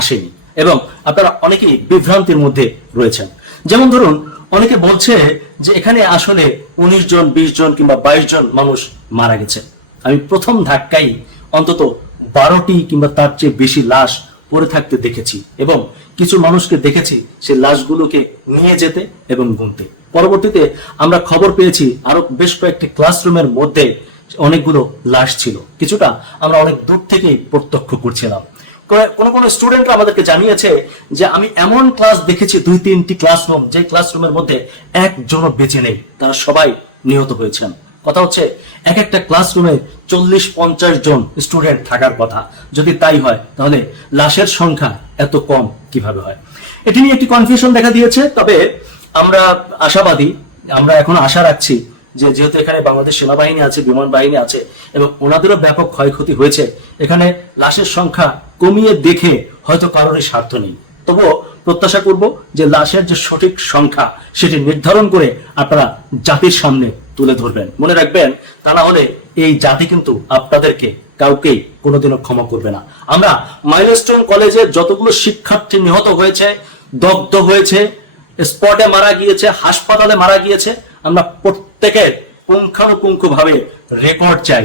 আসেনি এবং আপনারা অনেকেই বিভ্রান্তির মধ্যে রয়েছেন। যেমন ধরুন, অনেকে বলছে যে এখানে আসলে 19 জন, 20 জন কিংবা 22 জন মানুষ মারা গেছে। আমি প্রথম ধাক্কায় অন্তত 12টি কিংবা তার চেয়ে বেশি লাশ পড়ে থাকতে দেখেছি এবং কিছু মানুষকে দেখেছি সেই লাশগুলোকে নিয়ে যেতে এবং গুনতে। পরবর্তীতে আমরা খবর পেয়েছি আরো বেশ কয়েকটি ক্লাসরুমের মধ্যে অনেকগুলো লাশ ছিল। কিছুটা আমরা অনেক দূর থেকেই প্রত্যক্ষ করছিলাম। কোন কোন স্টুডেন্টরা আমাদেরকে জানিয়েছে যে আমি এমন ক্লাস দেখেছি 2-3টি ক্লাসরুম, যে ক্লাসরুমের মধ্যে একজনও বেঁচে নেই, তারা সবাই নিহত হয়েছেন। কথা হচ্ছে এক একটা ক্লাসরুমে 40-50 জন স্টুডেন্ট থাকার কথা। যদি তাই হয় তাহলে লাশের সংখ্যা এত কম কিভাবে হয়? এটি নিয়ে একটি কনফিউশন দেখা দিয়েছে। তবে আমরা আশাবাদী, আমরা এখন আশা রাখছি যে যেহেতু এখানে বাংলাদেশ সেনাবাহিনী আছে, বিমান বাহিনী আছে এবং ওনাদেরও ব্যাপক ক্ষয়ক্ষতি হয়েছে, এখানে লাশের সংখ্যা কমিয়ে দেখে হয়তো কারোরই স্বার্থ নেই। তবুও প্রত্যাশা করব যে লাশের যে সঠিক সংখ্যা সেটি নির্ধারণ করে আপনারা জাতির সামনে তুলে ধরবেন। মনে রাখবেন, তা না হলে এই জাতি কিন্তু আপনাদেরকে কাউকেই কোনোদিনও ক্ষমা করবে না। আমরা মাইলস্টোন কলেজে যতগুলো শিক্ষার্থী নিহত হয়েছে, দগ্ধ হয়েছে, স্পটে মারা গিয়েছে, হাসপাতালে মারা গিয়েছে, আমরা প্রত্যেকের পুঙ্খানুপুঙ্খ ভাবে রেকর্ড চাই।